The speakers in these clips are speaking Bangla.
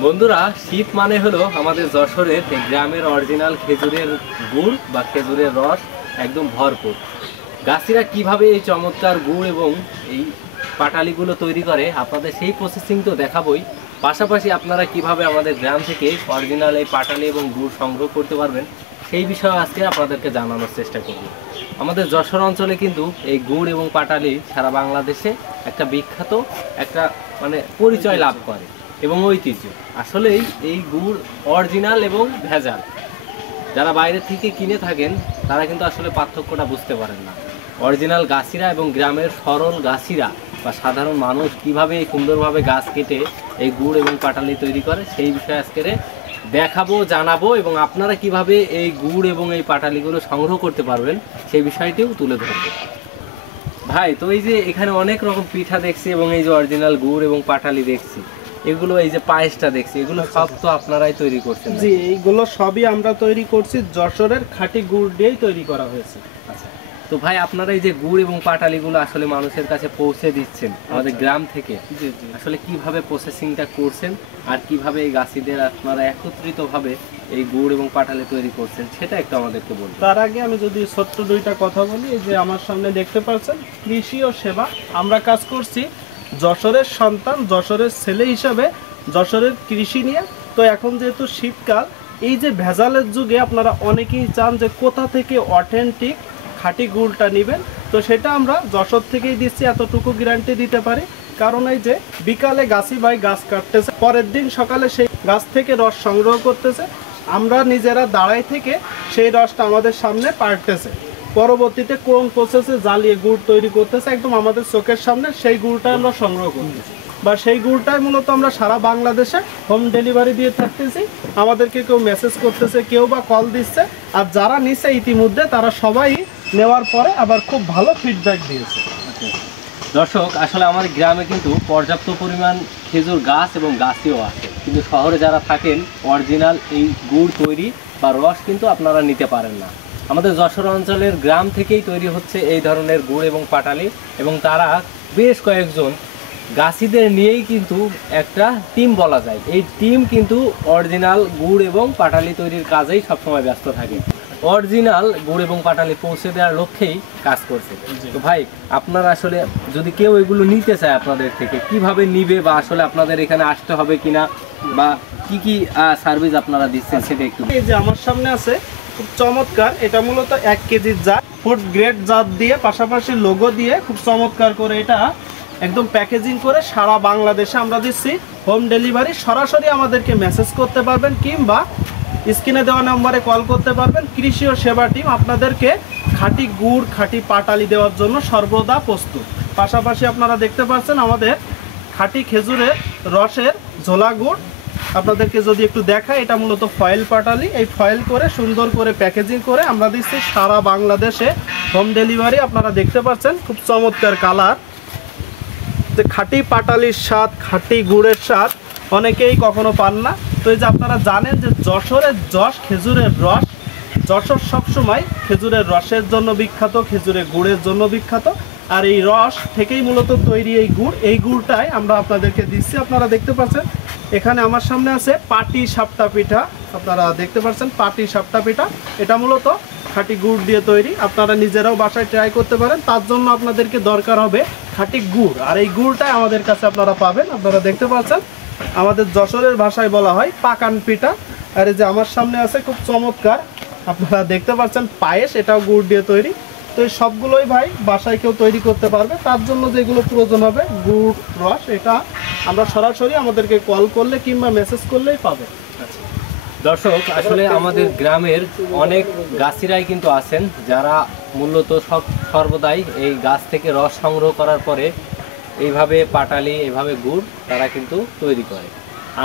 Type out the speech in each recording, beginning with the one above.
বন্ধুরা, শীত মানে হলো আমাদের যশোরের গ্রামের অরিজিনাল খেজুরের গুড় বা খেজুরের রস একদম ভরপুর। গাছিরা কিভাবে এই চমৎকার গুড় এবং এই পাটালিগুলো তৈরি করে আপনাদের সেই প্রসেসিং তো দেখাবই, পাশাপাশি আপনারা কিভাবে আমাদের গ্রাম থেকে অরিজিনাল এই পাটালি এবং গুড় সংগ্রহ করতে পারবেন সেই বিষয়ে আজকে আপনাদেরকে জানানোর চেষ্টা করব। আমাদের যশোর অঞ্চলে কিন্তু এই গুড় এবং পাটালি সারা বাংলাদেশে একটা বিখ্যাত একটা পরিচয় লাভ করে এবং ঐতিহ্য। আসলেই এই গুড় অরিজিনাল এবং ভেজাল, যারা বাইরে থেকে কিনে থাকেন তারা কিন্তু আসলে পার্থক্যটা বুঝতে পারেন না। অরিজিনাল গাছিরা এবং গ্রামের সরল গাছিরা বা সাধারণ মানুষ কিভাবে সুন্দরভাবে গাছ কেটে এই গুড় এবং পাটালি তৈরি করে সেই বিষয়ে আজকে দেখাবো, জানাবো এবং আপনারা কিভাবে এই গুড় এবং এই পাটালিগুলো সংগ্রহ করতে পারবেন সেই বিষয়টিও তুলে ধরবো। ভাই, তো এই যে এখানে অনেক রকম পিঠা দেখছি এবং এই যে অরিজিনাল গুড় এবং পাটালি দেখছি, এগুলো এই যে পায়েসটা দেখছি, এগুলো সব তো আপনারাই তৈরি করছেন? জি, এইগুলো সবই আমরা তৈরি করছি, যশোরের খাঁটি গুড় দিয়েই তৈরি করা হয়েছে। আচ্ছা, তো ভাই আপনারা এই যে গুড় এবং পাটালিগুলো আসলে মানুষের কাছে পৌঁছে দিচ্ছেন আমাদের গ্রাম থেকে, জি জি, আসলে কিভাবে প্রসেসিংটা করছেন আর কিভাবে এই গাছিদের আপনারা একত্রিতভাবে এই গুড় এবং পাটালি তৈরি করছেন সেটা একটু আমাদেরকে বলুন। তার আগে আমি যদি ছোট্ট দুইটা কথা বলি, এই যে আমার সামনে দেখতে পাচ্ছেন কৃষি ও সেবা, আমরা কাজ করছি যশোরের সন্তান, যশোরের ছেলে হিসাবে যশোরের কৃষি নিয়ে। তো এখন যেহেতু শীতকাল, এই যে ভেজালের যুগে আপনারা অনেকেই চান যে কোথা থেকে অথেন্টিক খাঁটি গুড়টা নেবেন, তো সেটা আমরা যশোর থেকেই দিচ্ছি, এতটুকু গ্যারান্টি দিতে পারি। কারণ এই যে বিকালে গাছি ভাই গাছ কাটতেছে, পরের দিন সকালে সেই গাছ থেকে রস সংগ্রহ করতেছে, আমরা নিজেরা দাঁড়াই থেকে সেই রসটা আমাদের সামনে পাল্টেছে, পরবর্তীতে কোন প্রসেসে জ্বালিয়ে গুড় তৈরি করতেছে একদম আমাদের চোখের সামনে, সেই গুড়টা আমরা সংগ্রহ করতেছি বা সেই গুড়টাই মূলত আমরা সারা বাংলাদেশে হোম ডেলিভারি দিয়ে থাকতেছি। আমাদেরকে কেউ মেসেজ করতেছে, কেউ বা কল দিচ্ছে, আর যারা নিচ্ছে ইতিমধ্যে তারা সবাই নেওয়ার পরে আবার খুব ভালো ফিডব্যাক দিয়েছে। দর্শক, আসলে আমাদের গ্রামে কিন্তু পর্যাপ্ত পরিমাণ খেজুর গাছ এবং গাছিও আছে, কিন্তু শহরে যারা থাকেন অরিজিনাল এই গুড় তৈরি বা রস কিন্তু আপনারা নিতে পারেন না। আমাদের যশোর অঞ্চলের গ্রাম থেকেই তৈরি হচ্ছে এই ধরনের গুড় এবং পাটালি, এবং তারা বেশ কয়েকজন গাছিদের নিয়েই কিন্তু একটা টিম বলা যায়। এই টিম কিন্তু অরিজিনাল গুড় এবং পাটালি তৈরির কাজেই সবসময় ব্যস্ত থাকে, অরিজিনাল গুড় এবং পাটালি পৌঁছে দেওয়ার লক্ষ্যেই কাজ করছে। তো ভাই, আপনারা আসলে যদি কেউ এগুলো নিতে চায় আপনাদের থেকে, কিভাবে নিবে বা আসলে আপনাদের এখানে আসতে হবে কিনা বা কি কি সার্ভিস আপনারা দিচ্ছেন সেটা একটু। এই যে আমার সামনে আছে খুব চমৎকার, এটা মূলত 1 কেজির জাত, ফুড গ্রেড জাত দিয়ে পাশাপাশি লোগো দিয়ে খুব চমৎকার করে এটা একদম প্যাকেজিং করে সারা বাংলাদেশে আমরা দিচ্ছি হোম ডেলিভারি। সরাসরি আমাদেরকে মেসেজ করতে পারবেন কিংবা স্ক্রিনে দেওয়া নম্বরে কল করতে পারবেন। কৃষি ও সেবা টিম আপনাদেরকে খাঁটি গুড়, খাঁটি পাটালি দেওয়ার জন্য সর্বদা প্রস্তুত। পাশাপাশি আপনারা দেখতে পাচ্ছেন আমাদের খাঁটি খেজুরের রসের ঝোলা গুড়, আপনাদেরকে যদি একটু দেখাই, এটা মূলত ফয়েল পাটালি। এই ফয়েল করে সুন্দর করে প্যাকেজিং করে আমরা দিচ্ছি সারা বাংলাদেশে হোম ডেলিভারি। আপনারা দেখতে পাচ্ছেন খুব চমৎকার কালার, যে খাঁটি পাটালির স্বাদ, খাঁটি গুড়ের স্বাদ অনেকেই কখনো পান না। তো এই যে আপনারা জানেন যে যশোরের যশ খেজুরের রস, যশোর সবসময় খেজুরের রসের জন্য বিখ্যাত, খেজুরের গুড়ের জন্য বিখ্যাত, আর এই রস থেকেই মূলত তৈরি এই গুড়। এই গুড়টাই আমরা আপনাদেরকে দিচ্ছি। আপনারা দেখতে পাচ্ছেন এখানে আমার সামনে আছে পাটি সাপটা পিঠা, আপনারা দেখতে পাচ্ছেন পাটি সাপটা পিঠা, এটা মূলত খাঁটি গুড় দিয়ে তৈরি। আপনারা নিজেরাও বাসায় ট্রাই করতে পারেন, তার জন্য আপনাদেরকে দরকার হবে খাঁটি গুড়, আর এই গুড়টাই আমাদের কাছে আপনারা পাবেন। আপনারা দেখতে পাচ্ছেন আমাদের যশোরের ভাষায় বলা হয় পাকান পিঠা। আর এই যে আমার সামনে আছে খুব চমৎকার, আপনারা দেখতে পাচ্ছেন পায়েস, এটাও গুড় দিয়ে তৈরি। তো এই সবগুলোই ভাই বাসায় কেউ তৈরি করতে পারবে, তার জন্য যেগুলো প্রয়োজন হবে গুড়, রস, এটা আমরা সরাসরি আমাদেরকে কল করলে কিংবা মেসেজ করলেই পাবে। দর্শক, আসলে আমাদের গ্রামের অনেক গাছিরাই কিন্তু আছেন যারা মূলত সর্বদাই এই গাছ থেকে রস সংগ্রহ করার পরে এইভাবে পাটালি, এইভাবে গুড় তারা কিন্তু তৈরি করে।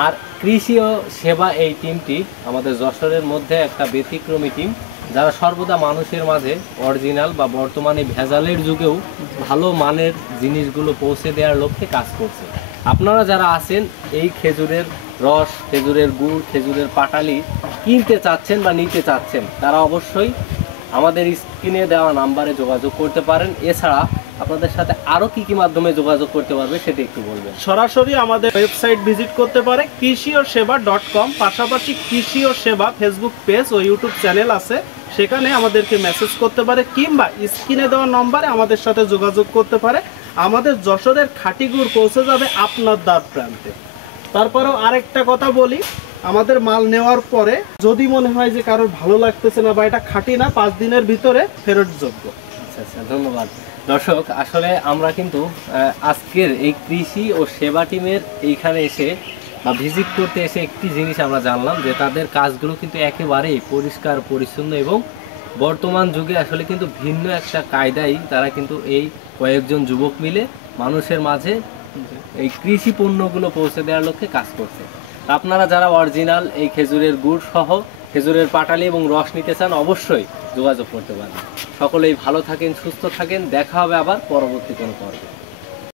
আর কৃষি ও সেবা এই টিমটি আমাদের যশোরের মধ্যে একটা ব্যতিক্রমী টিম, যারা সর্বদা মানুষের মাঝে অরিজিনাল বা বর্তমানে ভেজালের যুগেও ভালো মানের জিনিসগুলো পৌঁছে দেওয়ার লক্ষ্যে কাজ করছে। আপনারা যারা আছেন এই খেজুরের রস, খেজুরের গুড়, খেজুরের পাটালি কিনতে চাচ্ছেন বা নিতে চাচ্ছেন, তারা অবশ্যই আমাদের স্ক্রিনে দেওয়া নাম্বারে যোগাযোগ করতে পারেন। এছাড়া আপনাদের সাথে আরো কি কি মাধ্যমে যোগাযোগ করতে পারবে সেটা একটু বলবেন। সরাসরি আমাদের ওয়েবসাইট ভিজিট করতে পারে কৃষিওসেবা.com, পাশাপাশি কৃষি ও সেবা ফেসবুক পেজ ও ইউটিউব চ্যানেল আছে, সেখানে আমাদেরকে মেসেজ করতে পারে কিংবা স্ক্রিনে দেওয়া নম্বরে আমাদের সাথে যোগাযোগ করতে পারে। আমাদের যশোরের খাঁটি গুড় পৌঁছে যাবে আপনার দ্বার প্রান্তে। তারপরেও আরেকটা কথা বলি, আমাদের মাল নেওয়ার পরে যদি মনে হয় যে কারোর ভালো লাগতেছে না বা এটা খাঁটি না, 5 দিনের ভিতরে ফেরতযোগ্য। আচ্ছা আচ্ছা, ধন্যবাদ। দর্শক, আসলে আমরা কিন্তু আজকের এই কৃষি ও সেবা টিমের এইখানে এসে বা ভিজিট করতে এসে একটি জিনিস আমরা জানলাম যে তাদের কাজগুলো কিন্তু একেবারেই পরিষ্কার পরিচ্ছন্ন এবং বর্তমান যুগে আসলে কিন্তু ভিন্ন একটা কায়দায় তারা কিন্তু এই কয়েকজন যুবক মিলে মানুষের মাঝে এই কৃষি পণ্যগুলো পৌঁছে দেওয়ার লক্ষ্যে কাজ করছে। আপনারা যারা অরিজিনাল এই খেজুরের গুড় সহ খেজুরের পাটালি এবং রস নিতে চান অবশ্যই যোগাযোগ করতে পারেন। সকলেই ভালো থাকেন, সুস্থ থাকেন, দেখা হবে আবার পরবর্তী কোনো পর্বে।